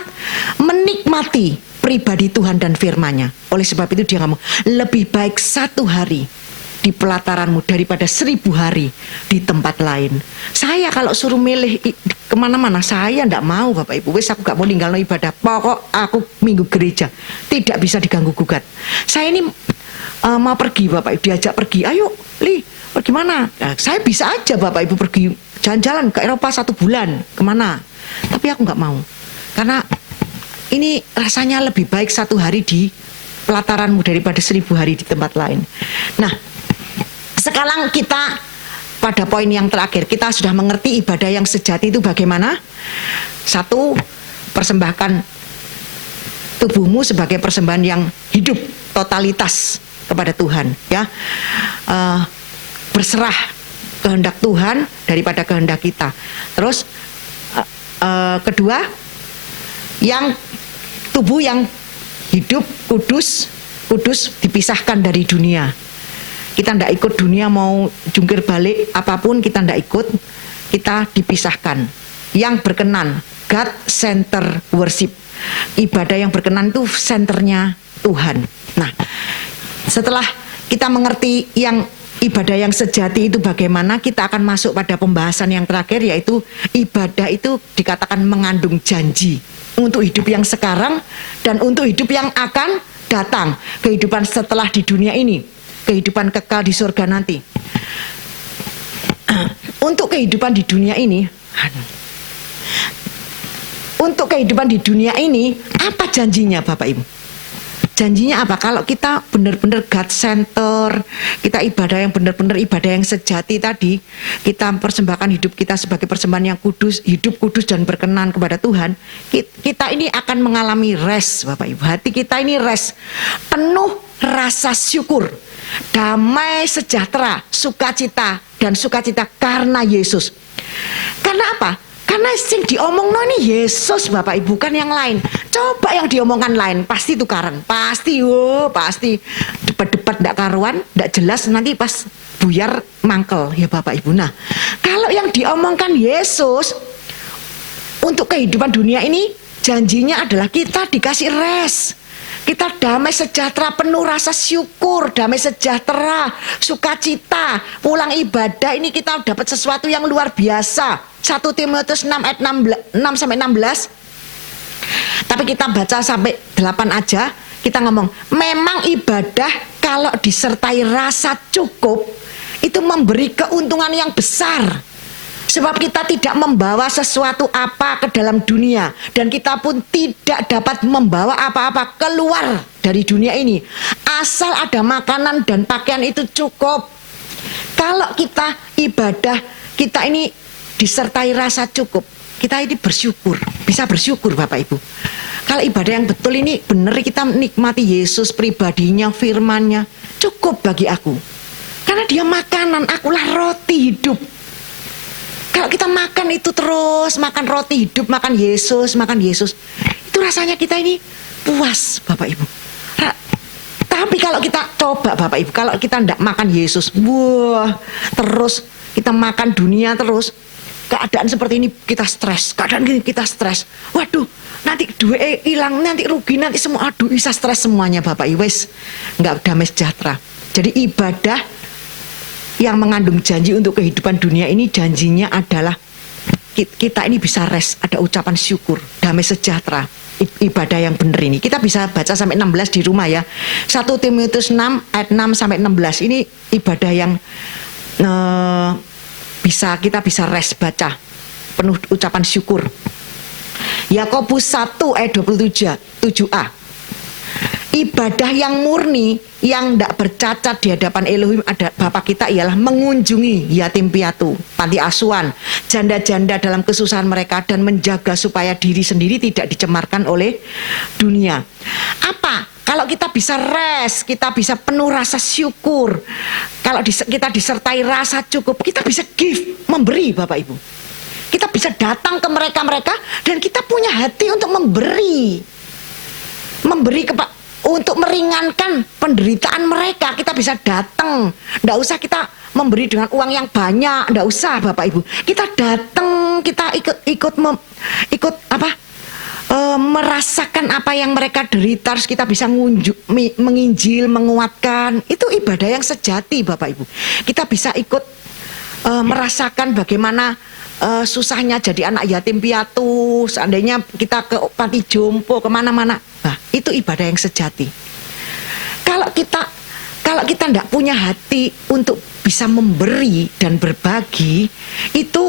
menikmati pribadi Tuhan dan firman-Nya. Oleh sebab itu dia ngomong, lebih baik 1 hari di pelataranmu daripada 1000 hari di tempat lain. Saya kalau suruh milih kemana-mana, saya ndak mau Bapak Ibu. Wes aku gak mau ninggalno ibadah. Pokok aku minggu gereja. Tidak bisa diganggu gugat. Saya ini mau pergi Bapak Ibu, diajak pergi. Ayo Li, pergi mana? Nah, saya bisa aja Bapak Ibu pergi jalan-jalan ke Eropa 1 bulan. Kemana? Tapi aku gak mau. Karena ini rasanya lebih baik 1 hari di pelataranmu daripada 1000 hari di tempat lain. Nah, sekarang kita pada poin yang terakhir, kita sudah mengerti ibadah yang sejati itu bagaimana. 1, persembahkan tubuhmu sebagai persembahan yang hidup, totalitas kepada Tuhan, ya. Berserah kehendak Tuhan daripada kehendak kita. Terus kedua, yang tubuh yang hidup, kudus dipisahkan dari dunia. Kita tidak ikut dunia, mau jungkir balik apapun kita tidak ikut, kita dipisahkan. Yang berkenan, God center worship, ibadah yang berkenan itu senternya Tuhan. Nah, setelah kita mengerti yang ibadah yang sejati itu bagaimana, kita akan masuk pada pembahasan yang terakhir, yaitu ibadah itu dikatakan mengandung janji untuk hidup yang sekarang dan untuk hidup yang akan datang, kehidupan setelah di dunia ini, kehidupan kekal di surga nanti. Untuk kehidupan di dunia ini, apa janjinya Bapak Ibu? Janjinya apa? Kalau kita benar-benar God center, kita ibadah yang benar-benar ibadah yang sejati tadi, kita persembahkan hidup kita sebagai persembahan yang kudus, hidup kudus dan berkenan kepada Tuhan, kita ini akan mengalami rest Bapak Ibu. Hati kita ini rest, penuh rasa syukur, damai sejahtera, sukacita, dan sukacita karena Yesus. Karena apa? Karena yang diomongno ini Yesus Bapak Ibu, bukan yang lain. Coba yang diomongkan lain, pasti tukaran. Pasti debat-debat ndak karuan, ndak jelas, nanti pas buyar mangkel ya Bapak Ibu. Nah, kalau yang diomongkan Yesus untuk kehidupan dunia ini, janjinya adalah kita dikasih rest. Kita damai sejahtera, penuh rasa syukur, damai sejahtera, sukacita. Pulang ibadah ini kita dapat sesuatu yang luar biasa. 1 Timotius 6 ayat 6 sampai 16. Tapi kita baca sampai 8 aja. Kita ngomong, memang ibadah kalau disertai rasa cukup itu memberi keuntungan yang besar. Sebab kita tidak membawa sesuatu apa ke dalam dunia, dan kita pun tidak dapat membawa apa-apa keluar dari dunia ini. Asal ada makanan dan pakaian itu cukup. Kalau kita ibadah, kita ini disertai rasa cukup, kita ini bersyukur, bisa bersyukur Bapak Ibu. Kalau ibadah yang betul ini benar, kita nikmati Yesus pribadinya, firman-Nya, cukup bagi aku. Karena dia makanan, akulah roti hidup. Kalau kita makan itu terus, makan roti hidup, makan Yesus, itu rasanya kita ini puas Bapak Ibu. Tapi kalau kita coba Bapak Ibu, kalau kita tidak makan Yesus, terus kita makan dunia terus, keadaan seperti ini kita stres, waduh, nanti duit hilang, nanti rugi, nanti semua, aduh bisa stres semuanya Bapak Ibu, nggak damai sejahtera. Jadi ibadah yang mengandung janji untuk kehidupan dunia ini, janjinya adalah kita ini bisa rest, ada ucapan syukur, damai sejahtera. Ibadah yang benar ini kita bisa baca sampai 16 di rumah ya. 1 Timotius 6 ayat 6 sampai 16 ini ibadah yang kita bisa rest, baca penuh ucapan syukur. Yakobus 1 ayat 27 7a. Ibadah yang murni, yang tidak bercacat di hadapan Elohim ada Bapa kita ialah mengunjungi yatim piatu, panti asuhan, janda-janda dalam kesusahan mereka dan menjaga supaya diri sendiri tidak dicemarkan oleh dunia. Apa? Kalau kita bisa rest, kita bisa penuh rasa syukur. Kalau kita disertai rasa cukup, kita bisa give, memberi Bapak Ibu. Kita bisa datang ke mereka-mereka dan kita punya hati untuk memberi. Memberi untuk meringankan penderitaan mereka. Kita bisa datang, nggak usah kita memberi dengan uang yang banyak, nggak usah Bapak Ibu. Kita datang, kita ikut merasakan apa yang mereka derita, terus kita bisa menginjil, menguatkan. Itu ibadah yang sejati Bapak Ibu. Kita bisa ikut merasakan bagaimana susahnya jadi anak yatim piatu, seandainya kita ke panti jompo, kemana-mana. Nah, itu ibadah yang sejati. Kalau kita tidak punya hati untuk bisa memberi dan berbagi, itu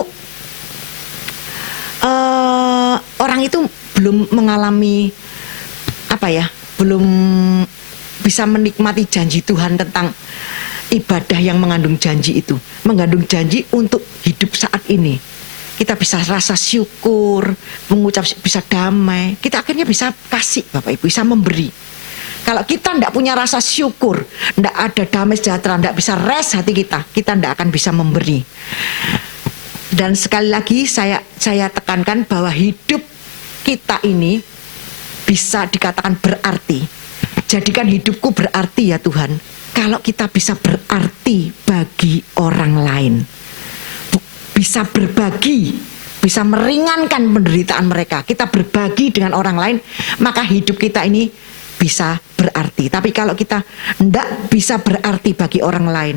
orang itu belum mengalami belum bisa menikmati janji Tuhan tentang ibadah yang mengandung janji itu, mengandung janji untuk hidup saat ini. Kita bisa rasa syukur, mengucap, bisa damai. Kita akhirnya bisa kasih Bapak Ibu, bisa memberi. Kalau kita tidak punya rasa syukur, tidak ada damai sejahtera, tidak bisa rest hati kita tidak akan bisa memberi. Dan sekali lagi saya tekankan bahwa hidup kita ini bisa dikatakan berarti. Jadikan hidupku berarti ya Tuhan, kalau kita bisa berarti bagi orang lain. Bisa berbagi, bisa meringankan penderitaan mereka. Kita berbagi dengan orang lain, maka hidup kita ini bisa berarti. Tapi kalau kita tidak bisa berarti bagi orang lain,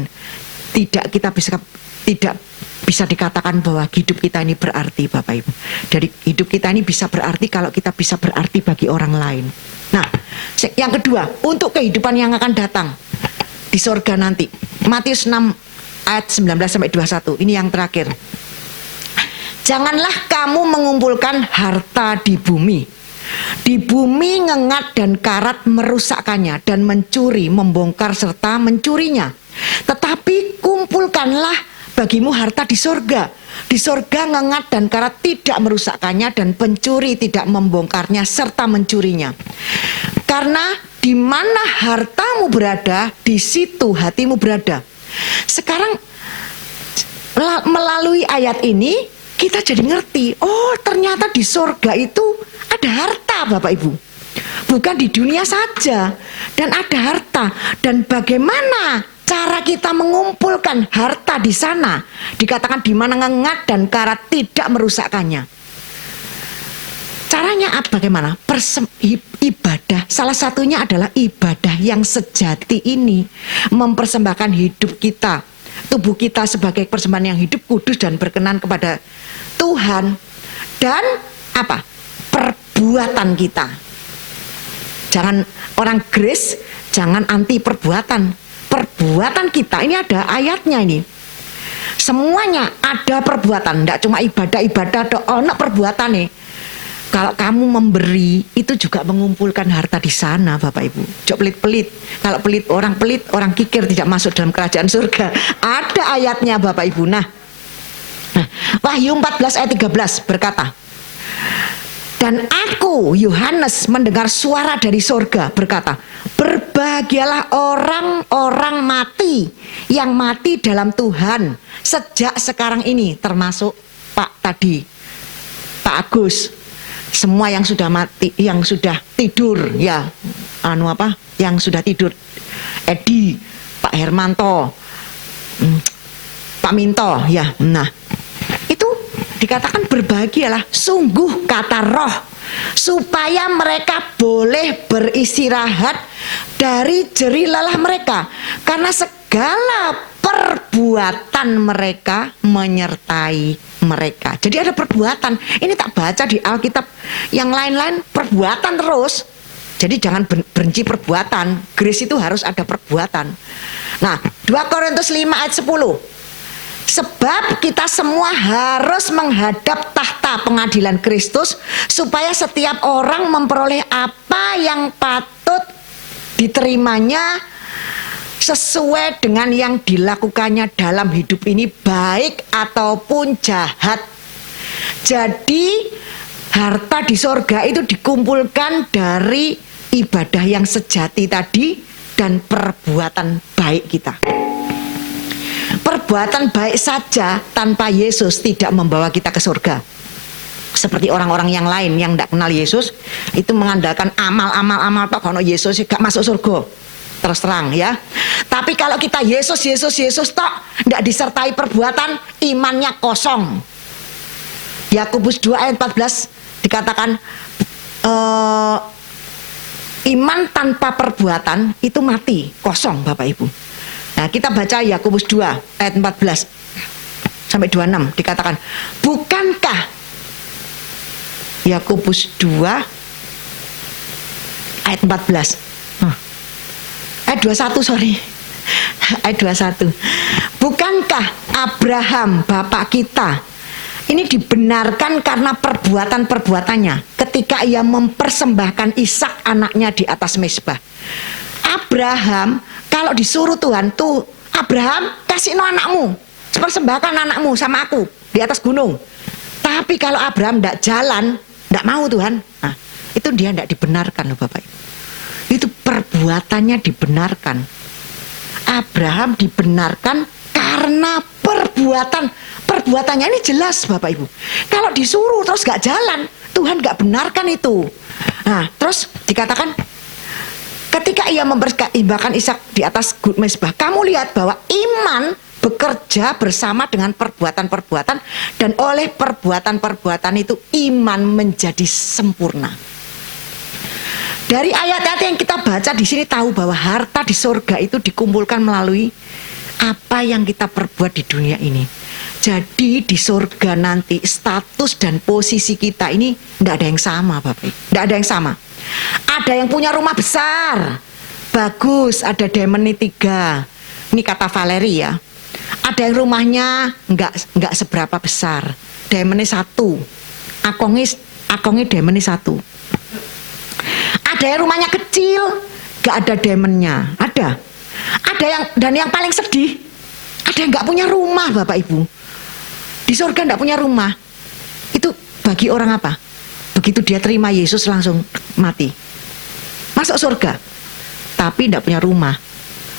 tidak bisa dikatakan bahwa hidup kita ini berarti Bapak Ibu. Jadi hidup kita ini bisa berarti kalau kita bisa berarti bagi orang lain. Nah, yang kedua, untuk kehidupan yang akan datang di sorga nanti. Matius 6 ayat 19-21, ini yang terakhir. Janganlah kamu mengumpulkan harta di bumi. Di bumi ngengat dan karat merusakkannya dan mencuri, membongkar serta mencurinya. Tetapi kumpulkanlah bagimu harta di sorga. Di sorga ngengat dan karat tidak merusakkannya dan pencuri tidak membongkarnya serta mencurinya. Karena di mana hartamu berada, di situ hatimu berada. Sekarang melalui ayat ini kita jadi ngerti, oh ternyata di sorga itu ada harta Bapak Ibu. Bukan di dunia saja, dan ada harta. Dan bagaimana cara kita mengumpulkan harta di sana? Dikatakan di mana ngengat dan karat tidak merusakkannya. Caranya apa? Bagaimana? Ibadah. Salah satunya adalah ibadah yang sejati ini. Mempersembahkan hidup kita, tubuh kita sebagai persembahan yang hidup, kudus dan berkenan kepada Tuhan. Dan apa? Perbuatan kita. Jangan orang Grace, jangan anti perbuatan. Perbuatan kita, ini ada ayatnya ini. Semuanya ada perbuatan, tidak cuma ibadah-ibadah, ada perbuatan nih. Kalau kamu memberi, itu juga mengumpulkan harta di sana Bapak Ibu. Jok pelit-pelit. Kalau pelit, orang kikir tidak masuk dalam kerajaan surga. Ada ayatnya Bapak Ibu. Nah, Wahyu 14 ayat 13 berkata, dan aku, Yohanes, mendengar suara dari surga berkata, berbahagialah orang-orang mati yang mati dalam Tuhan sejak sekarang ini, termasuk Pak Agus, semua yang sudah mati, yang sudah tidur ya, yang sudah tidur, Edi, Pak Hermanto, Pak Minto ya. Nah, itu dikatakan berbahagialah, sungguh kata Roh, supaya mereka boleh beristirahat dari jerih lelah mereka, karena segala perbuatan mereka menyertai mereka. Jadi ada perbuatan. Ini tak baca di Alkitab yang lain-lain, perbuatan terus. Jadi jangan benci perbuatan. Grace itu harus ada perbuatan. Nah, 2 Korintus 5 ayat 10. Sebab kita semua harus menghadap tahta pengadilan Kristus, supaya setiap orang memperoleh apa yang patut diterimanya sesuai dengan yang dilakukannya dalam hidup ini, baik ataupun jahat. Jadi harta di sorga itu dikumpulkan dari ibadah yang sejati tadi dan perbuatan baik kita. Perbuatan baik saja tanpa Yesus tidak membawa kita ke surga. Seperti orang-orang yang lain yang tidak kenal Yesus, itu mengandalkan amal tok kalau Yesus gak masuk surga. Terus terang ya. Tapi kalau kita Yesus tok, tidak disertai perbuatan, imannya kosong. Yakobus 2 ayat 14 dikatakan iman tanpa perbuatan itu mati, kosong Bapak Ibu. Nah, kita baca Yakobus 2 ayat 14 sampai 26 dikatakan, bukankah Yakobus 2 ayat 14 ayat 21 ayat 21, bukankah Abraham bapak kita ini dibenarkan karena perbuatan-perbuatannya ketika ia mempersembahkan Ishak anaknya di atas mezbah. Abraham kalau disuruh Tuhan, tuh Abraham kasih no anakmu, persembahkan anakmu sama aku di atas gunung. Tapi kalau Abraham tidak jalan, tidak mau Tuhan, nah, itu dia tidak dibenarkan loh Bapak Ibu. Itu perbuatannya dibenarkan. Abraham dibenarkan karena perbuatannya ini jelas Bapak Ibu. Kalau disuruh terus gak jalan, Tuhan gak benarkan itu. Nah, terus dikatakan ketika ia mempersembahkan Ishak di atas mezbah, kamu lihat bahwa iman bekerja bersama dengan perbuatan-perbuatan, dan oleh perbuatan-perbuatan itu iman menjadi sempurna. Dari ayat-ayat yang kita baca di sini tahu bahwa harta di surga itu dikumpulkan melalui apa yang kita perbuat di dunia ini. Jadi di surga nanti status dan posisi kita ini tidak ada yang sama Bapak. Tidak ada yang sama. Ada yang punya rumah besar, bagus, ada diamond 3. Ini kata Valeri ya. Ada yang rumahnya nggak seberapa besar, diamondnya 1, akongnya diamondnya 1. Ada yang rumahnya kecil, nggak ada diamondnya. Ada yang, dan yang paling sedih, ada yang nggak punya rumah Bapak Ibu. Di surga nggak punya rumah. Itu bagi orang apa? Begitu dia terima Yesus langsung mati, masuk surga, tapi nggak punya rumah.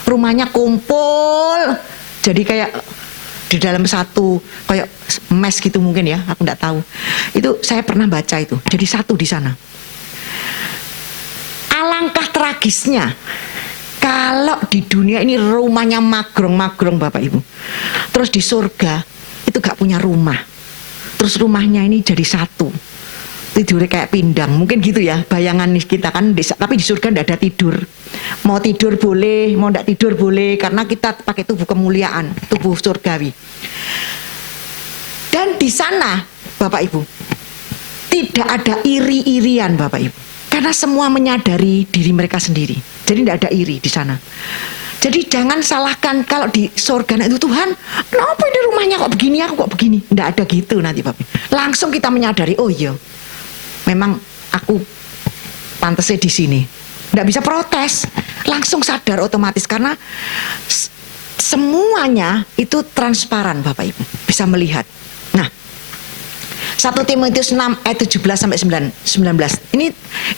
Rumahnya kumpul, jadi kayak di dalam satu kayak mes gitu mungkin ya, aku nggak tahu. Itu saya pernah baca itu, jadi satu di sana. Alangkah tragisnya kalau di dunia ini rumahnya magrong Bapak Ibu, terus di surga itu gak punya rumah, terus rumahnya ini jadi satu, tidurnya kayak pindang, mungkin gitu ya bayangan kita kan. Tapi di surga ndak ada tidur, mau tidur boleh, mau ndak tidur boleh, karena kita pakai tubuh kemuliaan, tubuh surgawi. Dan di sana Bapak Ibu tidak ada iri-irian Bapak Ibu, karena semua menyadari diri mereka sendiri. Jadi tidak ada iri di sana. Jadi jangan salahkan kalau di surga itu, Tuhan, kenapa ini rumahnya kok begini, aku kok begini. Tidak ada gitu nanti Bapak. Langsung kita menyadari, oh iya, memang aku pantasnya di sini. Tidak bisa protes, langsung sadar otomatis karena semuanya itu transparan Bapak Ibu, bisa melihat. Nah, 1 Timotius 6 ayat 17 sampai 19.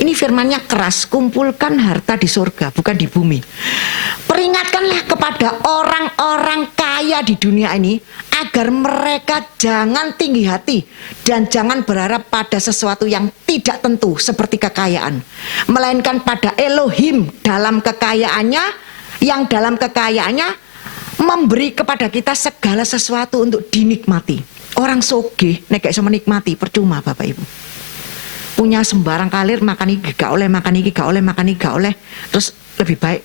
Ini firmannya keras, kumpulkan harta di surga, bukan di bumi. Peringatkanlah kepada orang-orang kaya di dunia ini agar mereka jangan tinggi hati dan jangan berharap pada sesuatu yang tidak tentu seperti kekayaan, melainkan pada Elohim dalam kekayaannya, yang dalam kekayaannya memberi kepada kita segala sesuatu untuk dinikmati. Orang sogeh nek gak iso menikmati percuma Bapak Ibu. Punya sembarang kalir, makan iki gak oleh, makan iki gak oleh, makan iki gak oleh, terus lebih baik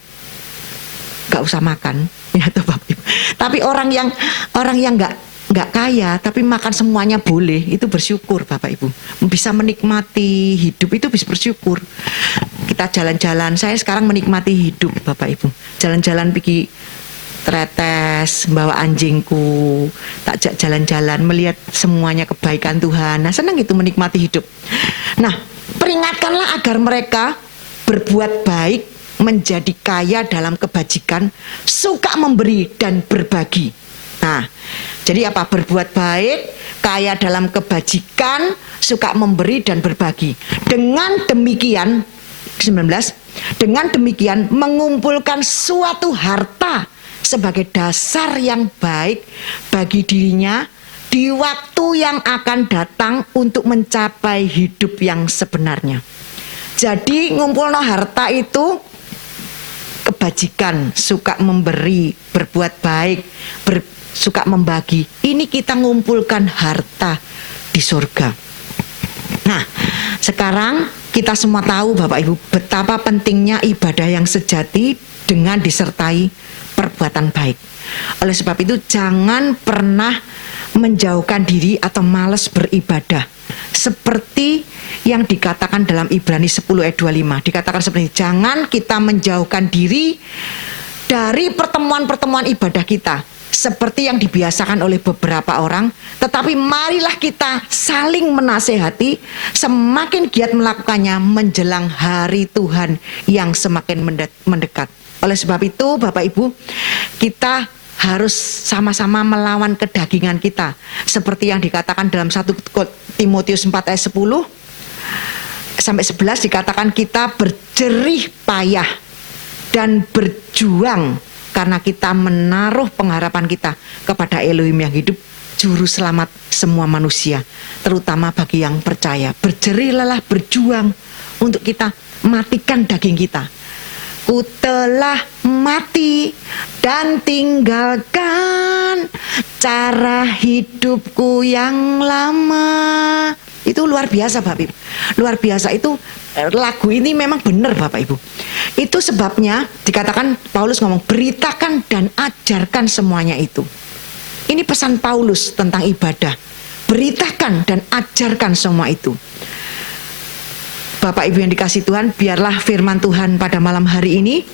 gak usah makan ya toh Bapak Ibu. Tapi orang yang nggak kaya tapi makan semuanya boleh, itu bersyukur Bapak Ibu. Bisa menikmati hidup itu bisa bersyukur. Kita jalan-jalan, saya sekarang menikmati hidup Bapak Ibu. Jalan-jalan pergi tretes, bawa anjingku, tak jalan-jalan, melihat semuanya kebaikan Tuhan. Nah, senang itu menikmati hidup. Nah, peringatkanlah agar mereka berbuat baik, menjadi kaya dalam kebajikan, suka memberi dan berbagi. Nah, jadi apa? Berbuat baik, kaya dalam kebajikan, suka memberi dan berbagi. Dengan demikian, 19, dengan demikian mengumpulkan suatu harta sebagai dasar yang baik bagi dirinya di waktu yang akan datang untuk mencapai hidup yang sebenarnya. Jadi ngumpulno harta itu kebajikan, suka memberi, berbuat baik, suka membagi. Ini kita ngumpulkan harta di surga. Nah, sekarang kita semua tahu Bapak Ibu betapa pentingnya ibadah yang sejati dengan disertai perbuatan baik. Oleh sebab itu jangan pernah menjauhkan diri atau malas beribadah. Seperti yang dikatakan dalam Ibrani 10 ayat 25. Dikatakan seperti ini, jangan kita menjauhkan diri dari pertemuan-pertemuan ibadah kita. Seperti yang dibiasakan oleh beberapa orang. Tetapi marilah kita saling menasehati, semakin giat melakukannya menjelang hari Tuhan yang semakin mendekat. Oleh sebab itu Bapak Ibu, kita harus sama-sama melawan kedagingan kita. Seperti yang dikatakan dalam 1 Timotius 4 ayat 10 sampai 11 dikatakan kita berjerih payah dan berjuang karena kita menaruh pengharapan kita kepada Elohim yang hidup, juru selamat semua manusia, terutama bagi yang percaya. Berjerih lelah berjuang untuk kita matikan daging kita. Ku telah mati dan tinggalkan cara hidupku yang lama. Itu luar biasa Bapak Ibu. Luar biasa itu, lagu ini memang benar Bapak Ibu. Itu sebabnya dikatakan Paulus ngomong, beritakan dan ajarkan semuanya itu. Ini pesan Paulus tentang ibadah. Beritakan dan ajarkan semua itu. Bapak Ibu yang dikasih Tuhan, biarlah firman Tuhan pada malam hari ini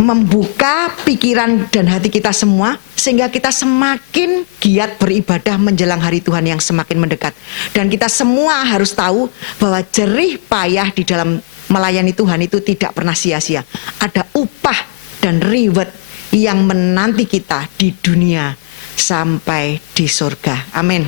membuka pikiran dan hati kita semua, sehingga kita semakin giat beribadah menjelang hari Tuhan yang semakin mendekat. Dan kita semua harus tahu bahwa jerih payah di dalam melayani Tuhan itu tidak pernah sia-sia. Ada upah dan reward yang menanti kita di dunia sampai di surga. Amin.